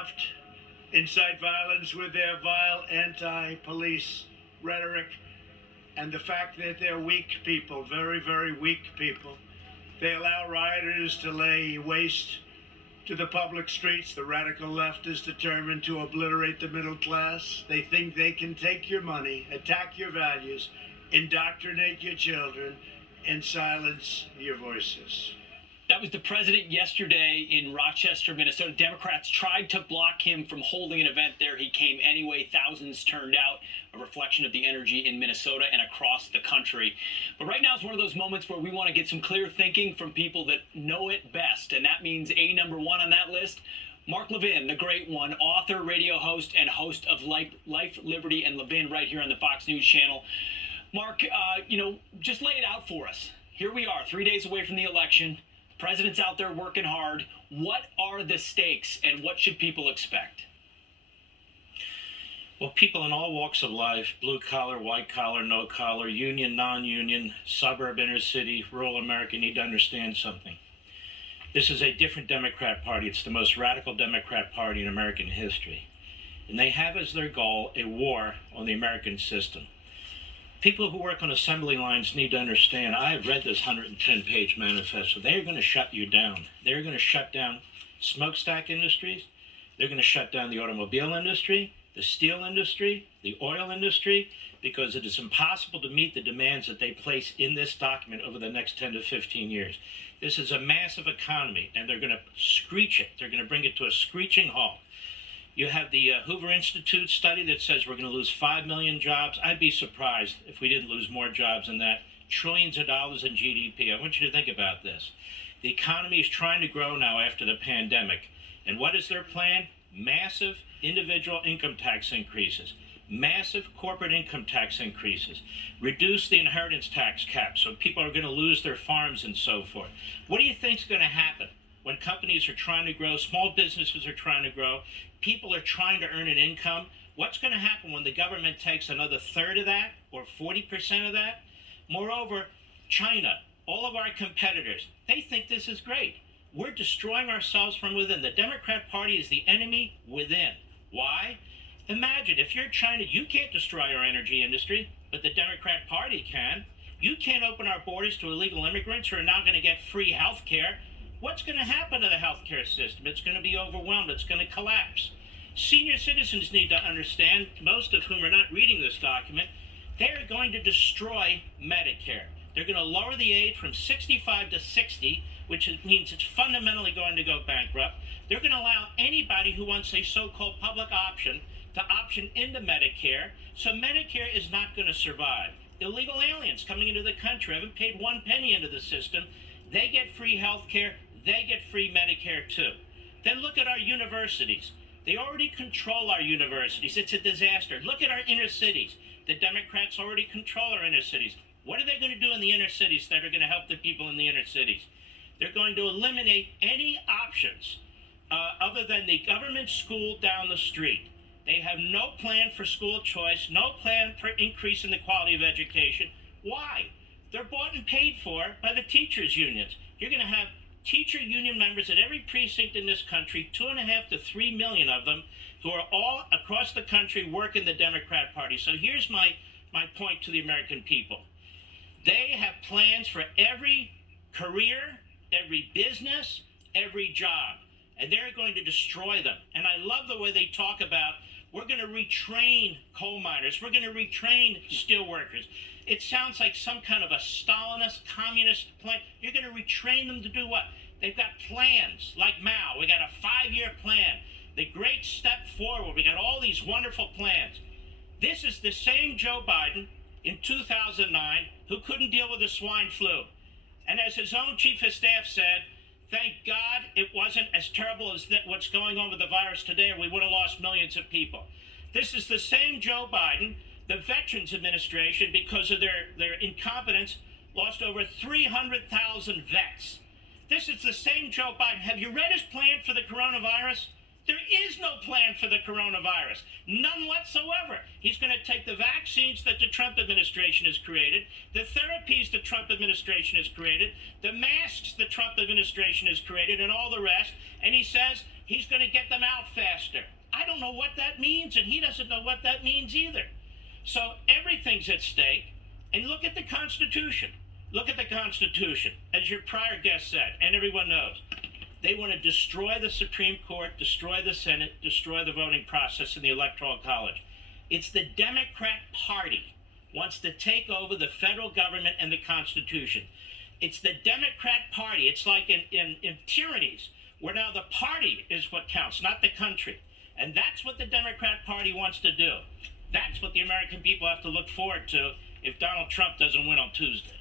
left incite violence with their vile anti-police rhetoric and the fact that they're weak people, very, very weak people. They allow rioters to lay waste to the public streets. The radical left is determined to obliterate the middle class. They think they can take your money, attack your values, indoctrinate your children, and silence your voices. That was the president yesterday in Rochester, Minnesota. Democrats tried to block him from holding an event there. He came anyway. Thousands turned out, a reflection of the energy in Minnesota and across the country. But right now is one of those moments where we want to get some clear thinking from people that know it best. And that means number one on that list, Mark Levin, the great one, author, radio host, and host of Life, Liberty, and Levin right here on the Fox News channel. Mark, just lay it out for us. Here we are, 3 days away from the election. President's out there working hard. What are the stakes and what should people expect? Well, people in all walks of life, blue collar, white collar, no collar, union, non-union, suburb, inner city, rural America, need to understand something. This is a different Democrat Party. It's the most radical Democrat Party in American history. And they have as their goal a war on the American system. People who work on assembly lines need to understand, I have read this 110-page manifesto. They're going to shut you down. They're going to shut down smokestack industries. They're going to shut down the automobile industry, the steel industry, the oil industry, because it is impossible to meet the demands that they place in this document over the next 10 to 15 years. This is a massive economy, and they're going to screech it. They're going to bring it to a screeching halt. You have the Hoover Institute study that says we're going to lose 5 million jobs. I'd be surprised if we didn't lose more jobs than that. Trillions of dollars in GDP. I want you to think about this. The economy is trying to grow now after the pandemic. And what is their plan? Massive individual income tax increases. Massive corporate income tax increases. Reduce the inheritance tax cap so people are going to lose their farms and so forth. What do you think is going to happen when companies are trying to grow, small businesses are trying to grow, people are trying to earn an income? What's going to happen when the government takes another third of that or 40% of that? Moreover, China, all of our competitors, they think this is great. We're destroying ourselves from within. The Democrat Party is the enemy within. Why? Imagine if you're China, you can't destroy our energy industry, but the Democrat Party can. You can't open our borders to illegal immigrants who are now going to get free health care. What's going to happen to the healthcare system? It's going to be overwhelmed. It's going to collapse. Senior citizens need to understand, most of whom are not reading this document, they're going to destroy Medicare. They're going to lower the age from 65 to 60, which means it's fundamentally going to go bankrupt. They're going to allow anybody who wants a so-called public option to option into Medicare. So Medicare is not going to survive. Illegal aliens coming into the country haven't paid 1 penny into the system. They get free health care. They get free Medicare too. Then look at our universities. They already control our universities. It's a disaster. Look at our inner cities. The Democrats already control our inner cities. What are they going to do in the inner cities that are going to help the people in the inner cities? They're going to eliminate any options other than the government school down the street. They have no plan for school choice, no plan for increasing the quality of education. Why? They're bought and paid for by the teachers' unions. You're going to have teacher union members at every precinct in this country, 2.5 to 3 million of them, who are all across the country working the Democrat Party. So here's my point to the American people. They have plans for every career, every business, every job, and they're going to destroy them. And I love the way they talk about, we're going to retrain coal miners, we're going to retrain steel workers. It sounds like some kind of a Stalinist, communist plan. You're going to retrain them to do what? They've got plans, like Mao. We got a 5-year plan. The great step forward. We got all these wonderful plans. This is the same Joe Biden in 2009 who couldn't deal with the swine flu. And as his own chief of staff said, thank God it wasn't as terrible as what's going on with the virus today, or we would have lost millions of people. This is the same Joe Biden. The Veterans Administration, because of their incompetence, lost over 300,000 vets. This is the same Joe Biden. Have you read his plan for the coronavirus? There is no plan for the coronavirus. None whatsoever. He's going to take the vaccines that the Trump administration has created, the therapies the Trump administration has created, the masks the Trump administration has created, and all the rest, and he says He's going to get them out faster. I don't know what that means, and he doesn't know what that means either. So everything's at stake. And look at the Constitution. Look at the Constitution. As your prior guest said, and everyone knows, they want to destroy the Supreme Court, destroy the Senate, destroy the voting process in the Electoral College. It's the Democrat Party wants to take over the federal government and the Constitution. It's the Democrat Party. It's like in tyrannies, where now the party is what counts, not the country. And that's what the Democrat Party wants to do. That's what the American people have to look forward to if Donald Trump doesn't win on Tuesday.